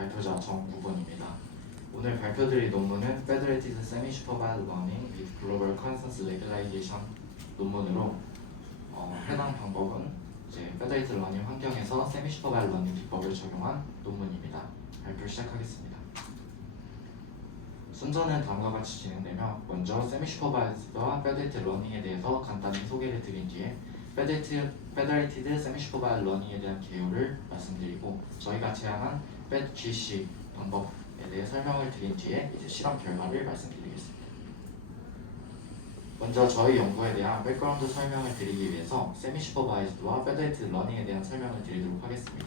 발표자 정구본입니다. 오늘 발표드릴 논문은 Federated Semi-Supervised Learning with Global Consensus Regularization 논문으로 해당 방법은 이제 Federated Learning 환경에서 Semi-Supervised Learning 기법을 적용한 논문입니다. 발표 시작하겠습니다. 순서는 다음과 같이 진행되며 먼저 Semi-Supervised와 Federated Learning에 대해서 간단히 소개를 드린 뒤에 Federated Semi-Supervised Learning에 대한 개요를 말씀드리고 저희가 제안한 FEDGC 방법에 대해 설명을 드린 뒤에 이제 실험 결과를 말씀드리겠습니다. 먼저 저희 연구에 대한 백그라운드 설명을 드리기 위해서 Semi-Supervised와 Federated Learning에 대한 설명을 드리도록 하겠습니다.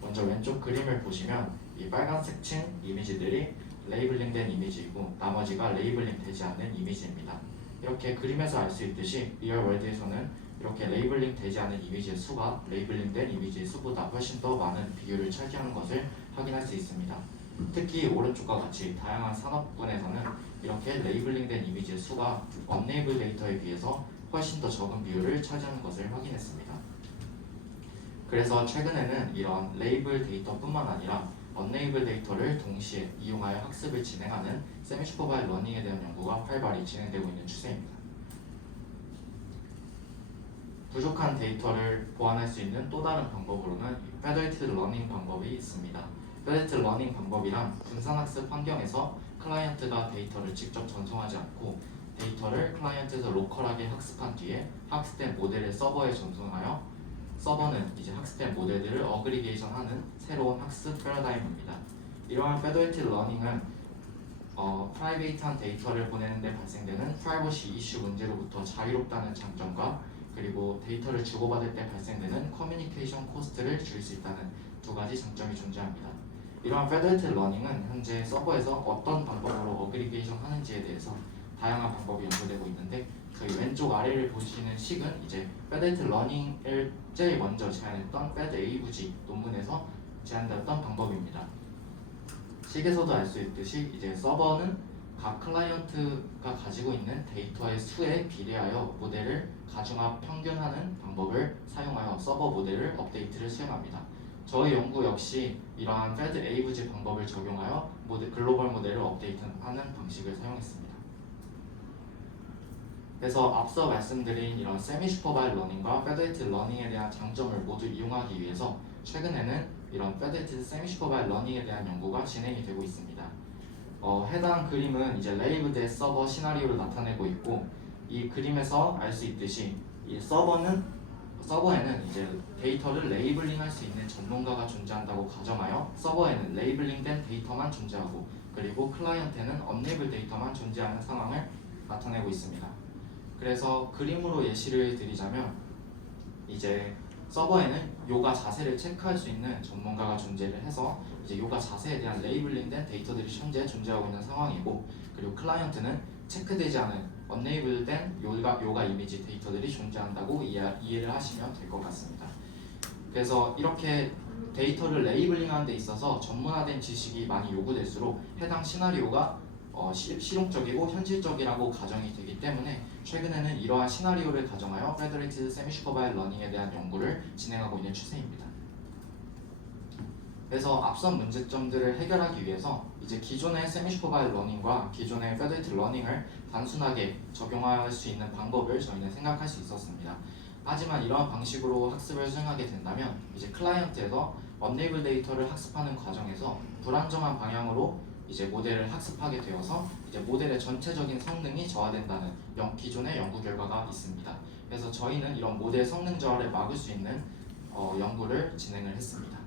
먼저 왼쪽 그림을 보시면 이 빨간색 친 이미지들이 레이블링된 이미지이고 나머지가 레이블링 되지 않는 이미지입니다. 이렇게 그림에서 알 수 있듯이 리얼월드에서는 이렇게 레이블링 되지 않은 이미지의 수가 레이블링된 이미지의 수보다 훨씬 더 많은 비율을 차지하는 것을 확인할 수 있습니다. 특히 오른쪽과 같이 다양한 산업군에서는 이렇게 레이블링된 이미지의 수가 언레이블 데이터에 비해서 훨씬 더 적은 비율을 차지하는 것을 확인했습니다. 그래서 최근에는 이런 레이블 데이터뿐만 아니라 언레이블 데이터를 동시에 이용하여 학습을 진행하는 세미슈퍼바이즈 러닝에 대한 연구가 활발히 진행되고 있는 추세입니다. 부족한 데이터를 보완할 수 있는 또 다른 방법으로는 Federated Learning 방법이 있습니다. Federated Learning 방법이란 분산학습 환경에서 클라이언트가 데이터를 직접 전송하지 않고 데이터를 클라이언트에서 로컬하게 학습한 뒤에 학습된 모델을 서버에 전송하여 서버는 이제 학습된 모델들을 어그리게이션하는 새로운 학습 패러다임입니다. 이러한 Federated Learning은 프라이베이트한 데이터를 보내는 데 발생되는 프라이버시 이슈 문제로부터 자유롭다는 장점과 그리고 데이터를 주고받을 때 발생되는 커뮤니케이션 코스트를 줄일 수 있다는 두 가지 장점이 존재합니다. 이러한 Federated Learning은 현재 서버에서 어떤 방법으로 어그리게이션 하는지에 대해서 다양한 방법이 연구되고 있는데 저희 왼쪽 아래를 보시는 식은 이제 Federated Learning을 제일 먼저 제안했던 FedAVG 논문에서 제안되었던 방법입니다. 식에서도 알 수 있듯이 이제 서버는 각 클라이언트가 가지고 있는 데이터의 수에 비례하여 모델을 가중합 평균하는 방법을 사용하여 서버 모델을 업데이트를 수행합니다. 저희 연구 역시 이러한 FedAVG 방법을 적용하여 글로벌 모델을 업데이트하는 방식을 사용했습니다. 그래서 앞서 말씀드린 이런 세미슈퍼바이즈 러닝과 Federated 러닝에 대한 장점을 모두 이용하기 위해서 최근에는 이런 Federated 세미슈퍼바이즈 러닝에 대한 연구가 진행이 되고 있습니다. 해당 그림은 이제 레이블드 서버 시나리오를 나타내고 있고 이 그림에서 알 수 있듯이 이 서버에는 이제 데이터를 레이블링할 수 있는 전문가가 존재한다고 가정하여 서버에는 레이블링된 데이터만 존재하고 그리고 클라이언트에는 언레이블 데이터만 존재하는 상황을 나타내고 있습니다. 그래서 그림으로 예시를 드리자면 이제 서버에는 요가 자세를 체크할 수 있는 전문가가 존재를 해서 이제 요가 자세에 대한 레이블링된 데이터들이 현재 존재하고 있는 상황이고 그리고 클라이언트는 체크되지 않은 언레이블된 요가 이미지 데이터들이 존재한다고 이해를 하시면 될 것 같습니다. 그래서 이렇게 데이터를 레이블링하는 데 있어서 전문화된 지식이 많이 요구될수록 해당 시나리오가 실용적이고 현실적이라고 가정이 되기 때문에 최근에는 이러한 시나리오를 가정하여 Federated Semi-Supervised Learning에 대한 연구를 진행하고 있는 추세입니다. 그래서 앞선 문제점들을 해결하기 위해서 이제 기존의 Semi-Supervised Learning과 기존의 Federated Learning을 단순하게 적용할 수 있는 방법을 저희는 생각할 수 있었습니다. 하지만 이러한 방식으로 학습을 수행하게 된다면 이제 클라이언트에서 언레이블 데이터를 학습하는 과정에서 불안정한 방향으로 이제 모델을 학습하게 되어서 이제 모델의 전체적인 성능이 저하된다는 기존의 연구 결과가 있습니다. 그래서 저희는 이런 모델 성능 저하를 막을 수 있는 연구를 진행을 했습니다.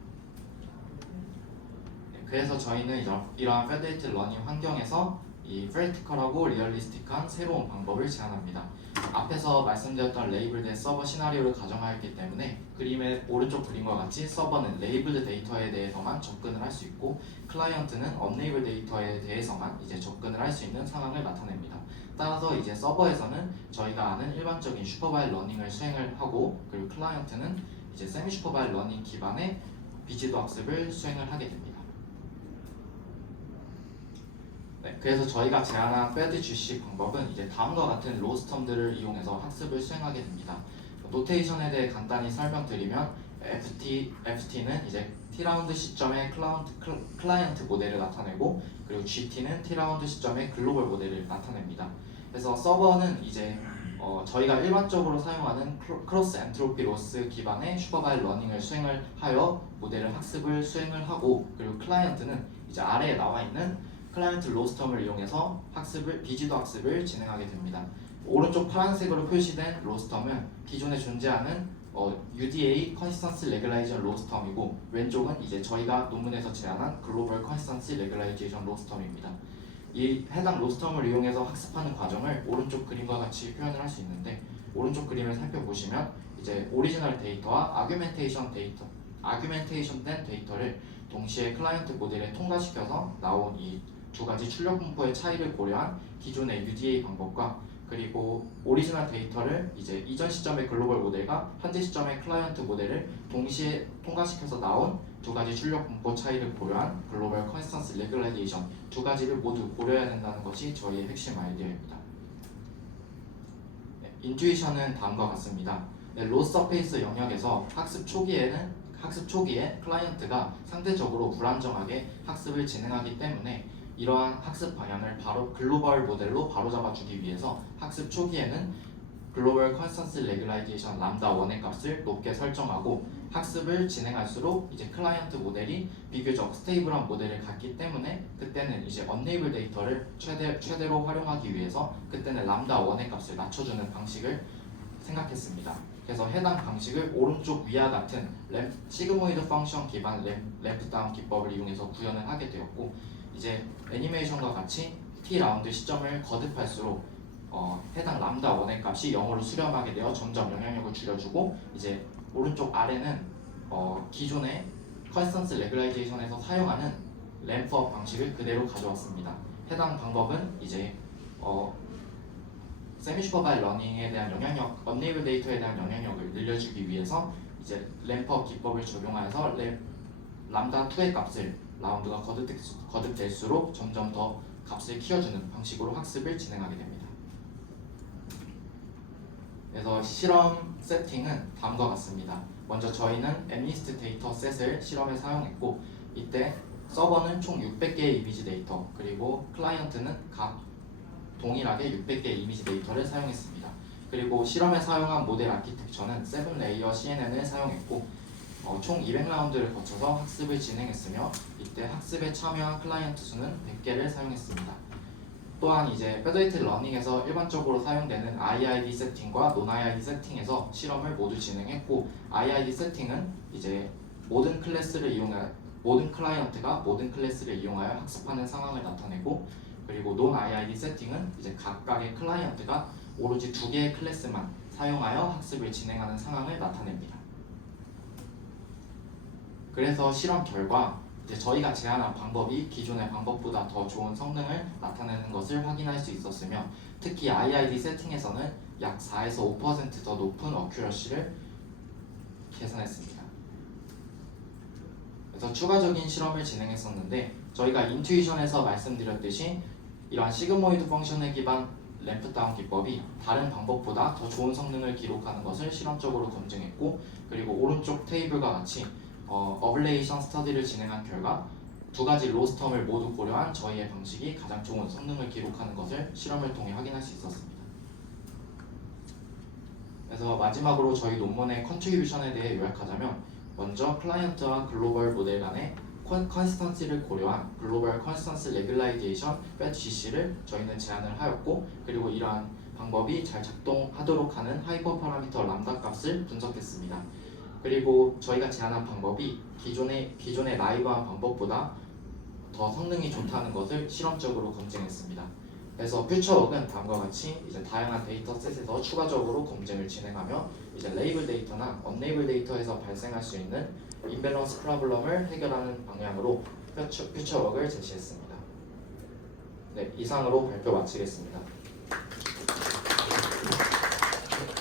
그래서 저희는 이러한 Federated Learning 환경에서 이 프랙티컬하고 리얼리스틱한 새로운 방법을 제안합니다. 앞에서 말씀드렸던 레이블드 서버 시나리오를 가정하였기 때문에 그림의 오른쪽 그림과 같이 서버는 레이블드 데이터에 대해서만 접근을 할 수 있고 클라이언트는 언레이블 데이터에 대해서만 이제 접근을 할 수 있는 상황을 나타냅니다. 따라서 이제 서버에서는 저희가 아는 일반적인 슈퍼바이즈 러닝을 수행을 하고 그리고 클라이언트는 이제 세미 슈퍼바이즈 러닝 기반의 비지도 학습을 수행을 하게 됩니다. 네, 그래서 저희가 제안한 FEDGC 방법은 이제 다음과 같은 로스텀들을 이용해서 학습을 수행하게 됩니다. 노테이션에 대해 간단히 설명드리면 FT는 이제 T라운드 시점의 클라이언트 모델을 나타내고, 그리고 GT는 T라운드 시점의 글로벌 모델을 나타냅니다. 그래서 서버는 이제 저희가 일반적으로 사용하는 크로스 엔트로피 로스 기반의 슈퍼바이즈 러닝을 수행을 하여 모델을 학습을 수행을 하고, 그리고 클라이언트는 이제 아래에 나와 있는 클라이언트 로스텀을 이용해서 비지도 학습을 진행하게 됩니다. 오른쪽 파란색으로 표시된 로스텀은 기존에 존재하는 UDA 컨시스턴시 레귤라이제이션 로스텀이고, 왼쪽은 이제 저희가 논문에서 제안한 글로벌 컨시스턴시 레귤라이제이션 로스텀입니다. 이 해당 로스텀을 이용해서 학습하는 과정을 오른쪽 그림과 같이 표현을 할 수 있는데, 오른쪽 그림을 살펴보시면 이제 오리지널 데이터와 아규멘테이션 된 데이터를 동시에 클라이언트 모델에 통과시켜서 나온 이 두 가지 출력 분포의 차이를 고려한 기존의 UDA 방법과, 그리고 오리지널 데이터를 이제 이전 시점의 글로벌 모델과 현재 시점의 클라이언트 모델을 동시에 통과시켜서 나온 두 가지 출력 분포 차이를 고려한 글로벌 컨시스턴시 레귤라이제이션, 두 가지를 모두 고려해야 된다는 것이 저희의 핵심 아이디어입니다. 인투이션은 다음과 같습니다. 로스 서페이스 영역에서 학습 초기에 클라이언트가 상대적으로 불안정하게 학습을 진행하기 때문에 이러한 학습 방향을 바로 글로벌 모델로 바로잡아주기 위해서 학습 초기에는 글로벌 컨시스턴시 레귤라이제이션 람다 1의 값을 높게 설정하고, 학습을 진행할수록 이제 클라이언트 모델이 비교적 스테이블한 모델을 갖기 때문에 그때는 이제 언레이블 데이터를 최대로 활용하기 위해서 그때는 람다 1의 값을 낮춰주는 방식을 생각했습니다. 그래서 해당 방식을 오른쪽 위와 같은 시그모이드 펑션 기반 램프 다운 기법을 이용해서 구현을 하게 되었고, 이제 애니메이션과 같이 T 라운드 시점을 거듭할수록 해당 람다 1의 값이 0으로 수렴하게 되어 점점 영향력을 줄여주고, 이제 오른쪽 아래는 기존의 컨시스턴시 레귤라이제이션에서 사용하는 램프업 방식을 그대로 가져왔습니다. 해당 방법은 이제 세미 슈퍼바이즈 러닝에 대한 영향력, 언레이블 데이터에 대한 영향력을 늘려주기 위해서 이제 램프업 기법을 적용하여서 람다 2의 값을 라운드가 거듭될수록 점점 더 값을 키워주는 방식으로 학습을 진행하게 됩니다. 그래서 실험 세팅은 다음과 같습니다. 먼저 저희는 MNIST 데이터 셋을 실험에 사용했고, 이때 서버는 총 600개의 이미지 데이터, 그리고 클라이언트는 각 동일하게 600개의 이미지 데이터를 사용했습니다. 그리고 실험에 사용한 모델 아키텍처는 7레이어 CNN을 사용했고, 총 200라운드를 거쳐서 학습을 진행했으며, 이때 학습에 참여한 클라이언트 수는 100개를 사용했습니다. 또한 이제 페더레이티드 러닝에서 일반적으로 사용되는 IID 세팅과 논 IID 세팅에서 실험을 모두 진행했고, IID 세팅은 이제 모든 클라이언트가 모든 클래스를 이용하여 학습하는 상황을 나타내고, 그리고 논 IID 세팅은 이제 각각의 클라이언트가 오로지 2개의 클래스만 사용하여 학습을 진행하는 상황을 나타냅니다. 그래서 실험 결과 이제 저희가 제안한 방법이 기존의 방법보다 더 좋은 성능을 나타내는 것을 확인할 수 있었으며, 특히 IID 세팅에서는 약 4에서 5% 더 높은 어큐러시를 계산했습니다. 그래서 추가적인 실험을 진행했었는데, 저희가 인투이션에서 말씀드렸듯이 이러한 시그모이드 펑션에 기반 램프 다운 기법이 다른 방법보다 더 좋은 성능을 기록하는 것을 실험적으로 검증했고, 그리고 오른쪽 테이블과 같이 어블레이션 스터디를 진행한 결과 두 가지 로스텀을 모두 고려한 저희의 방식이 가장 좋은 성능을 기록하는 것을 실험을 통해 확인할 수 있었습니다. 그래서 마지막으로 저희 논문의 컨트리뷰션에 대해 요약하자면, 먼저 클라이언트와 글로벌 모델 간의 컨시스턴시를 고려한 글로벌 컨시스턴시 레귤라이제이션 GC를 저희는 제안을 하였고, 그리고 이러한 방법이 잘 작동하도록 하는 하이퍼 파라미터 람다 값을 분석했습니다. 그리고 저희가 제안한 방법이 기존의 라이브한 방법보다 더 성능이 좋다는 것을 실험적으로 검증했습니다. 그래서 퓨처웍은 다음과 같이 이제 다양한 데이터셋에서 추가적으로 검증을 진행하며 이제 레이블 데이터나 언레이블 데이터에서 발생할 수 있는 임밸런스 프로블럼을 해결하는 방향으로 퓨처웍을 제시했습니다. 네, 이상으로 발표 마치겠습니다.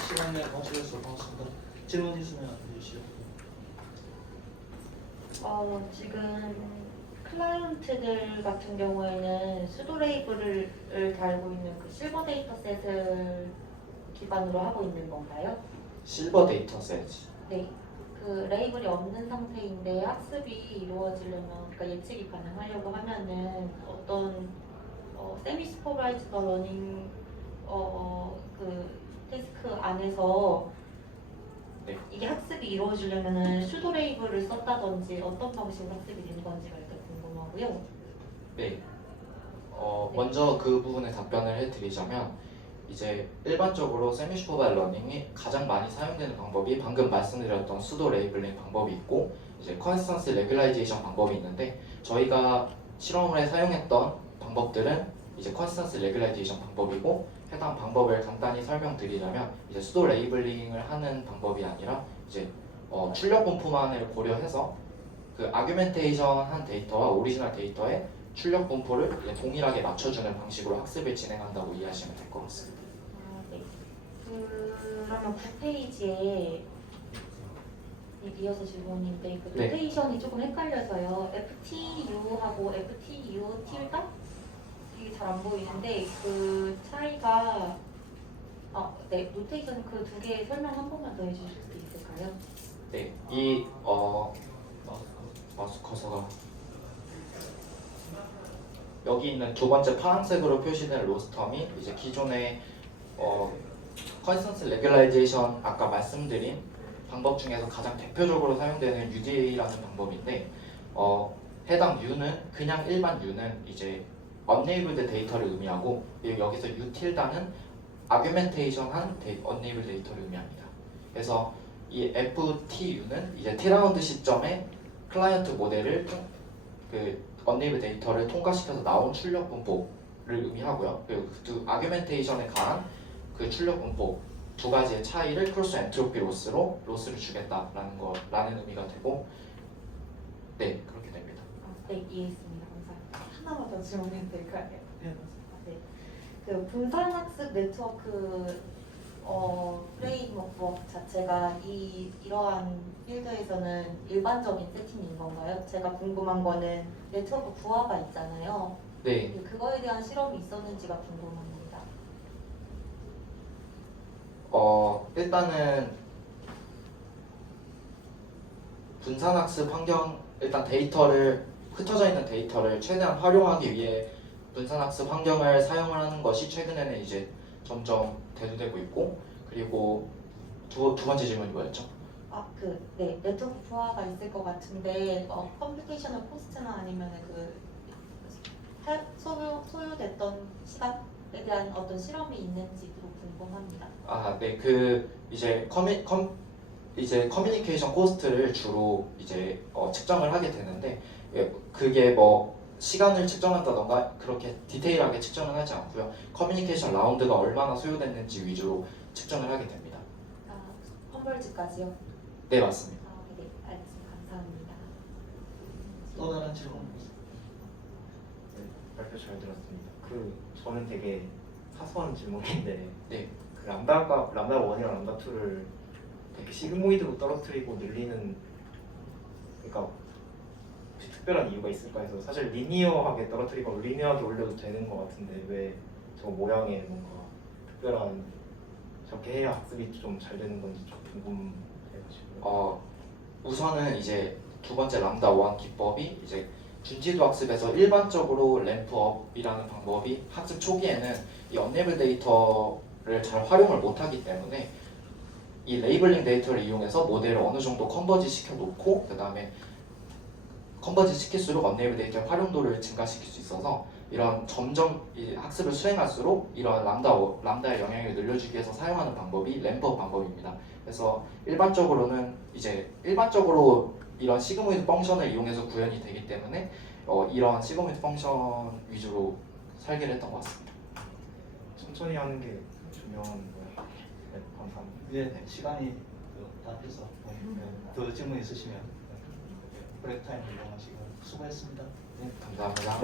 시간에 마치겠습니다. 고맙습니다. 질문 있으면 해주시죠. 지금 클라이언트들 같은 경우에는 수도 레이블을 달고 있는 그 실버 데이터셋을 기반으로 하고 있는 건가요? 실버 데이터셋. 네. 그 레이블이 없는 상태인데 학습이 이루어지려면, 그러니까 예측이 가능하려고 하면은 어떤 세미 슈퍼바이즈드 러닝 그 태스크 안에서 네. 이게 학습이 이루어지려면은 슈도 레이블을 썼다든지 어떤 방식으로 학습이 되는 건지가 일단 궁금하고요. 네. 먼저 그 부분에 답변을 해드리자면 이제 일반적으로 세미 슈퍼바이즈드 러닝이 가장 많이 사용되는 방법이 방금 말씀드렸던 수도 레이블링 방법이 있고 이제 컨스턴스 레귤라이제이션 방법이 있는데 저희가 실험을 해 사용했던 방법들은 이제 컨스턴스 레귤라이제이션 방법이고 해당 방법을 간단히 설명드리자면 이제 수도 레이블링을 하는 방법이 아니라 이제 출력 분포만을 고려해서 그 아규멘테이션 한 데이터와 오리지널 데이터의 출력 분포를 이제 동일하게 맞춰주는 방식으로 학습을 진행한다고 이해하시면 될 것 같습니다. 네. 그러면 9페이지에 이어서 질문인데 그 네. 노테이션이 조금 헷갈려서요. FTU하고 FTU 틸다? 이게 잘 안 보이는데 그 차이가 네, 노테이션 그 두 개 설명 한 번만 더 해주실 수 있을까요? 네, 마우스 커서가 여기 있는 두 번째 파란색으로 표시된 로스텀이 이제 기존의 컨스턴스 레귤라이제이션 아까 말씀드린 방법 중에서 가장 대표적으로 사용되는 UDA라는 방법인데 해당 U는 그냥 일반 U는 이제 unlabeled 데이터를 의미하고 여기서 U 틸다는 아규멘테이션한 unlabeled 데이터를 의미합니다. 그래서 이 FTU는 이제 T라운드 시점에 클라이언트 모델을 그 unlabeled 데이터를 통과시켜서 나온 출력 분포를 의미하고요. 그리고 그 아규멘테이션에 가한 그 출력 분포 두 가지의 차이를 크로스 엔트로피 로스를 주겠다라는 의미가 되고 네 그렇게 됩니다. 네, 이해했습니다. 감사합니다. 하나만 더 질문해도 될까요? 네. 네. 그 분산학습 네트워크 프레임워크 자체가 이러한 필드에서는 일반적인 세팅인 건가요? 제가 궁금한 거는 네트워크 부하가 있잖아요. 네, 그거에 대한 실험이 있었는지가 궁금합니다. 일단은 분산학습 환경 일단 흩어져 있는 데이터를 최대한 활용하기 위해 분산학습 환경을 사용을 하는 것이 최근에는 이제 점점 대두되고 있고 그리고 두 번째 질문이 뭐였죠? 네, 네트워크 부하가 있을 것 같은데 컴퓨테이셔널 코스트나 아니면 소요됐던 시간에 대한 어떤 실험이 있는지도 궁금합니다. 네, 이제 커뮤니케이션 코스트를 주로 이제 측정을 하게 되는데 그게 뭐 시간을 측정한다던가 그렇게 디테일하게 측정은 하지 않고요. 커뮤니케이션 라운드가 얼마나 소요됐는지 위주로 측정을 하게 됩니다. 험벌즈까지요? 네, 맞습니다. 네, 알겠습니다. 감사합니다. 또 다른 질문. 네, 발표 잘 들었습니다. 저는 되게 사소한 질문인데 네. 그 람다 1이랑 람다 2를 되게 시그모이드로 떨어뜨리고 늘리는 그러니까 혹시 특별한 이유가 있을까 해서 사실 리니어하게 떨어뜨리고 리니어하게 올려도 되는 것 같은데 왜 저 모양에 뭔가 특별한 저렇게 해야 학습이 좀 잘 되는 건지 좀 궁금해가지고. 우선은 이제 두 번째 람다 1 기법이 이제 준지도 학습에서 일반적으로 램프업이라는 방법이 학습 초기에는 이 언레이블 데이터를 잘 활용을 못하기 때문에 이 레이블링 데이터를 이용해서 모델을 어느 정도 컨버지 시켜놓고 그 다음에 컨버지 시킬수록 언레이블 데이터의 활용도를 증가시킬 수 있어서 이런 점점 이 학습을 수행할수록 이런 람다의 영향을 늘려주기 위해서 사용하는 방법이 램프업 방법입니다. 그래서 일반적으로 이런 시그모이드 펑션을 이용해서 구현이 되기 때문에 이런 시그모이드 펑션 위주로 설계를 했던 것 같습니다. 천천히 하는 게 중요한 거예요. 네, 감사합니다. 네, 시간이 다 돼서 더 질문 있으시면 브레이크 타임 이용하시고 수고했습니다. 네. 감사합니다.